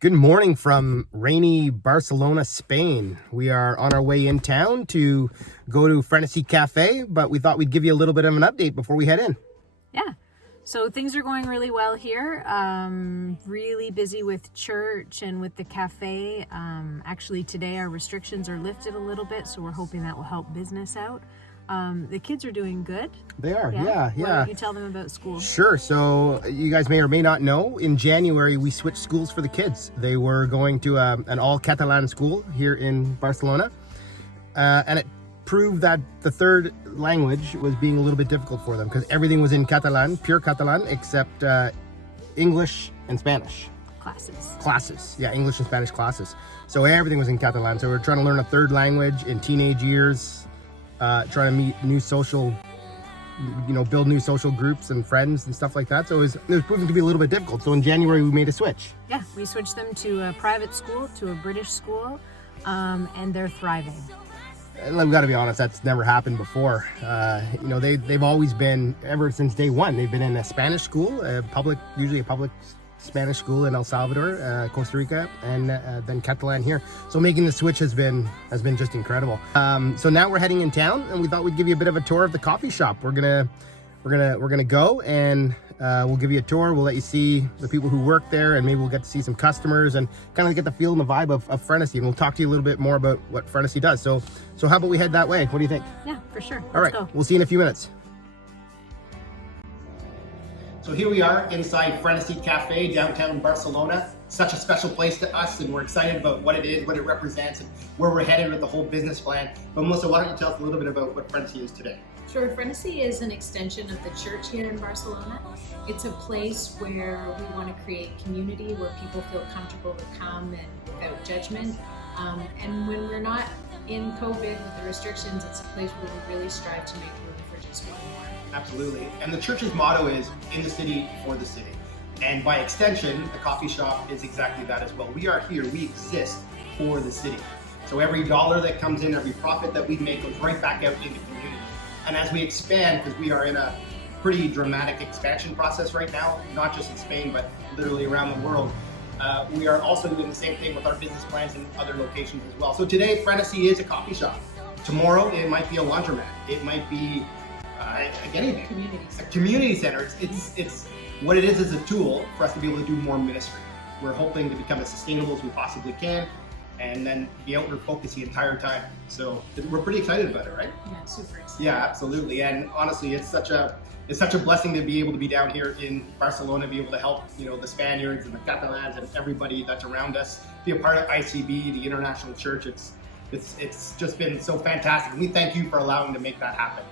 Good morning from rainy Barcelona, Spain. We are on our way in town to go to Frenesy Cafe, but we thought we'd give you a little bit of an update before we head in. Yeah, so things are going really well here. Really busy with church and with the cafe. Actually, today our restrictions are lifted a little bit, so we're hoping that will help business out. The kids are doing good. They are, yeah. Why don't you tell them about school? Sure. So you guys may or may not know, in January we switched schools for the kids. They were going to an all Catalan school here in Barcelona, and it proved that the third language was being a little bit difficult for them because everything was in Catalan, pure Catalan, except English and Spanish. Classes. Yeah, English and Spanish classes. So everything was in Catalan. So we're trying to learn a third language in teenage years, trying to meet new social, build new social groups and friends and stuff like that. So it was proving to be a little bit difficult. So in January we made a switch. Yeah, we switched them to a private school, to a British school, and they're thriving. And we've got to be honest, that's never happened before. They've always been, ever since day one, they've been in a Spanish school, usually a public Spanish school in El Salvador, Costa Rica, and then Catalan here. So making the switch has been just incredible. So now we're heading in town, and we thought we'd give you a bit of a tour of the coffee shop. We're gonna go and we'll give you a tour. We'll let you see the people who work there, and maybe we'll get to see some customers and kind of get the feel and the vibe of Frenesy. And we'll talk to you a little bit more about what Frenesy does. So how about we head that way? What do you think? Yeah, for sure. All right, Let's go. We'll see you in a few minutes. So here we are inside Frenesy Cafe, downtown Barcelona. Such a special place to us, and we're excited about what it is, what it represents, and where we're headed with the whole business plan. But Melissa, why don't you tell us a little bit about what Frenesy is today? Sure. Frenesy is an extension of the church here in Barcelona. It's a place where we want to create community, where people feel comfortable to come and without judgment. And when we're not in COVID with the restrictions, it's a place where we really strive to make room for just one more. Absolutely. And the church's motto is in the city for the city. And by extension, the coffee shop is exactly that as well. We are here, we exist for the city. So every dollar that comes in, every profit that we make goes right back out into community. And as we expand, because we are in a pretty dramatic expansion process right now, not just in Spain, but literally around the world, we are also doing the same thing with our business plans in other locations as well. So today, Frenesy is a coffee shop. Tomorrow, it might be a laundromat. It might be anything. A community center. It's what it is a tool for us to be able to do more ministry. We're hoping to become as sustainable as we possibly can, and then be outward focused the entire time. So we're pretty excited about it, right? Yeah, super excited. Yeah, absolutely. And honestly, it's such a blessing to be able to be down here in Barcelona, be able to help the Spaniards and the Catalans and everybody that's around us, be a part of ICB, the International Church. It's just been so fantastic. And we thank you for allowing to make that happen.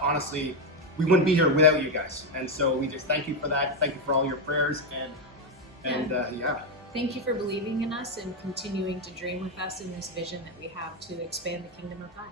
Honestly, we wouldn't be here without you guys, and so we just thank you for that. Thank you for all your prayers, and Thank you for believing in us and continuing to dream with us in this vision that we have to expand the kingdom of God.